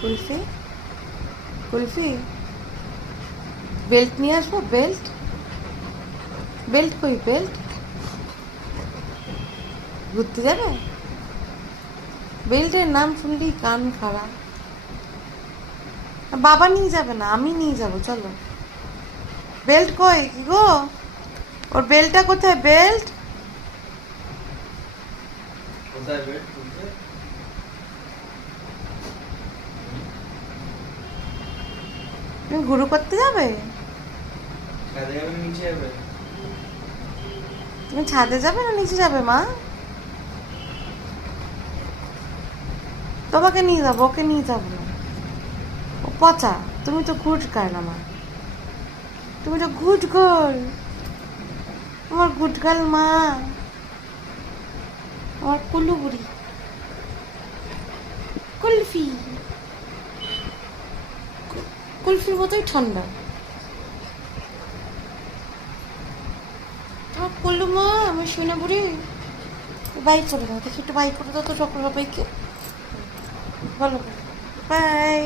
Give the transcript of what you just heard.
Kulfi kulfi belt নিয়ে আসবো? Belt belt কই? বেল্ট ঘুরতে যাবে? বেল্টের নাম শুনলেই কান খারাপ। বাবা নিয়ে যাবে না, আমি নিয়ে যাব, চলো। বেল্ট কই? কি গো, ওর বেল্টটা কোথায়? বেল্ট কোথায় বেল্ট খুলছে? তুমি ঘুরু করতে যাবে? ছাদে যাবে নিচে যাবে? তুমি ছাদে যাবে না নিচে যাবে মা? তোমাকে নিয়ে যাবো, ওকে নিয়ে যাবো না। ও পচা, তুমি তো গুড গার্ল। আমার, তুমি তো গুড গার্ল, আমার গুড গার্ল মা, আমার কুলু বুড়ি কুলফি। কুলফির মতোই ঠান্ডা আমার কুলু মা, আমার সোনা বুড়ি। বাই করে দাও, দেখি একটু বাই করে দাও তো সকল সবাইকে। বলো বাই।